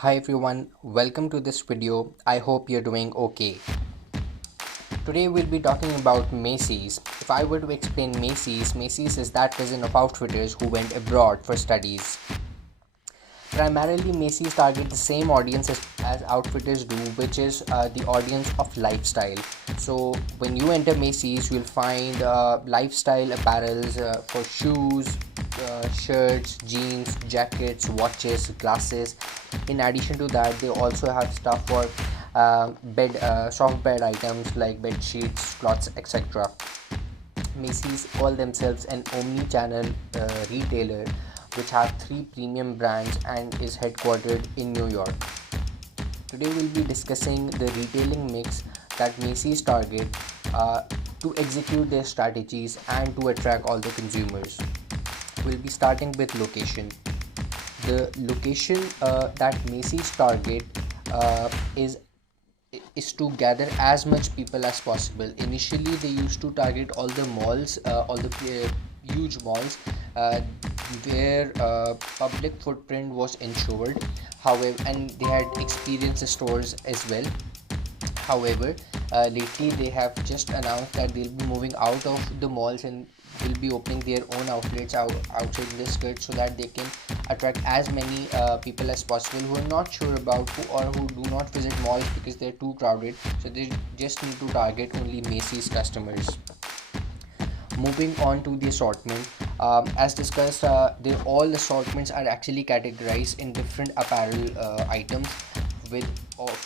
Hi everyone, welcome to this video. I hope you're doing okay. Today we'll be talking about Macy's. If I were to explain Macy's is that cousin of Outfitters who went abroad for studies. Primarily, Macy's target the same audience as Outfitters do, which is the audience of lifestyle. So when you enter Macy's, you'll find lifestyle apparels for shoes, shirts, jeans, jackets, watches, glasses. In addition to that, they also have stuff for soft bed items like bed sheets, cloths, etc. Macy's call themselves an omni-channel retailer which have three premium brands and is headquartered in New York. Today we'll be discussing the retailing mix that Macy's target to execute their strategies and to attract all the consumers. We'll be starting with location. The location that Macy's target is to gather as much people as possible. Initially, they used to target all the malls, all the huge malls, where public footprint was ensured. However, and they had experienced the stores as well. However, lately they have just announced that they'll be moving out of the malls and will be opening their own outlets outside the skirts so that they can attract as many people as possible who are not sure about who do not visit malls because they're too crowded. So they just need to target only Macy's customers. Moving on to the assortment, as discussed, all assortments are actually categorized in different apparel items with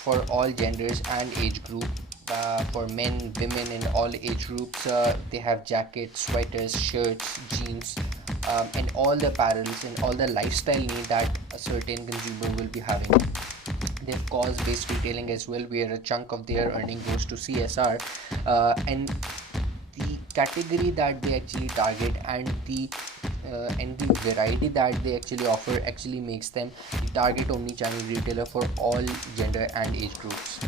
for all genders and age group. For men, women, and all age groups, they have jackets, sweaters, shirts, jeans, and all the apparels and all the lifestyle need that a certain consumer will be having. They have cause-based retailing as well, where a chunk of their earning goes to CSR, and the category that they actually target and the variety that they actually offer actually makes them the target omni-channel retailer for all gender and age groups.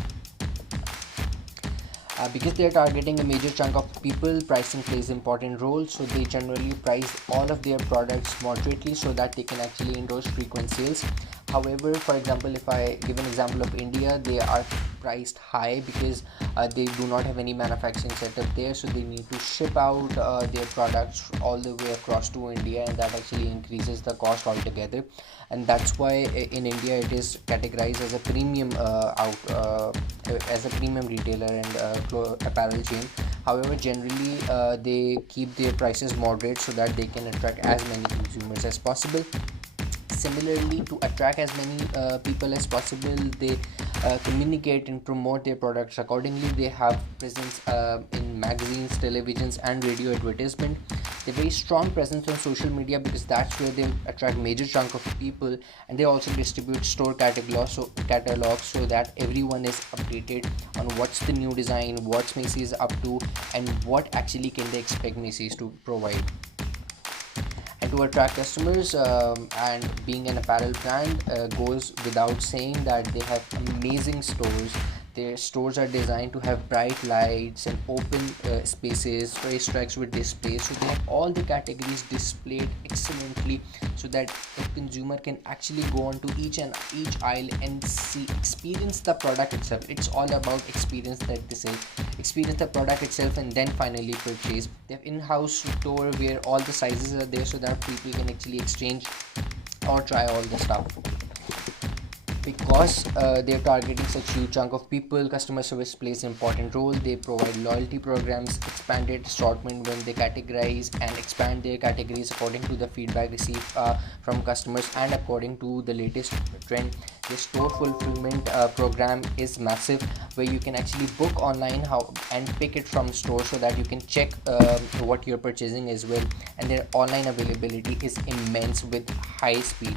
Because they are targeting a major chunk of people, pricing plays an important role. So they generally price all of their products moderately so that they can actually endorse frequent sales. However, for example, if I give an example of India, they are priced high because they do not have any manufacturing setup there, so they need to ship out their products all the way across to India, and that actually increases the cost altogether. And that's why in India it is categorized as a premium as a premium retailer and apparel chain. However, generally they keep their prices moderate so that they can attract as many consumers as possible. Similarly, to attract as many people as possible, they communicate and promote their products accordingly. They have presence in magazines, televisions, and radio advertisement. They very strong presence on social media because that's where they attract major chunk of people, and they also distribute store catalogs so that everyone is updated on what's the new design, what Macy's is up to, and what actually can they expect Macy's to provide. And to attract customers, and being an apparel brand goes without saying that they have amazing stores. Their stores are designed to have bright lights and open spaces, racetracks with displays, so they have all the categories displayed excellently so that the consumer can actually go on to each aisle and experience the product itself. It's all about experience that they say, experience the product itself and then finally purchase. They have in-house store where all the sizes are there so that people can actually exchange or try all the stuff. Because they're targeting such huge chunk of people, customer service plays an important role. They provide loyalty programs, expanded assortment when they categorize and expand their categories according to the feedback received from customers and according to the latest trend. The store fulfillment program is massive, where you can actually book online and pick it from store so that you can check what you're purchasing as well. And their online availability is immense with high speed.